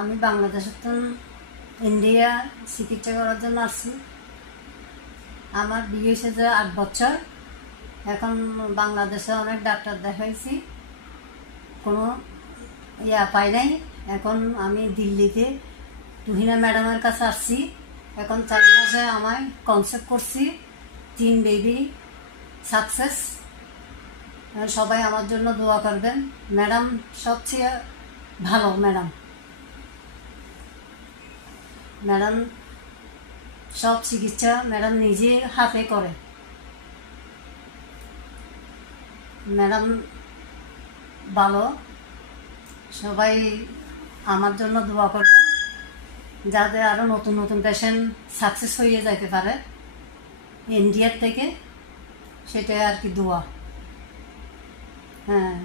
আমি বাংলাদেশের তো ইন্ডিয়া চিকিৎসা করার জন্য আসছি। আমার বিয়ে হয়েছে যে 8 বছর। এখন বাংলাদেশে অনেক ডাক্তার দেখাইছি, কোনো পাই নাই। এখন আমি দিল্লিতে তুহিনা ম্যাডামের কাছে আসছি। এখন 4 মাসে আমায় কনসেপ্ট করছি, 3 বেবি সাকসেস। সবাই আমার জন্য দোয়া করবেন। ম্যাডাম সবচেয়ে ভালো ম্যাডাম সব চিকিৎসা ম্যাডাম নিজে হাতে করে। ম্যাডাম ভালো, সবাই আমার জন্য দোয়া করবেন যাতে আরও নতুন নতুন পেশেন্ট সাকসেস হয়ে যেতে পারে ইন্ডিয়ার থেকে, সেটাই আর কি দোয়া। হ্যাঁ।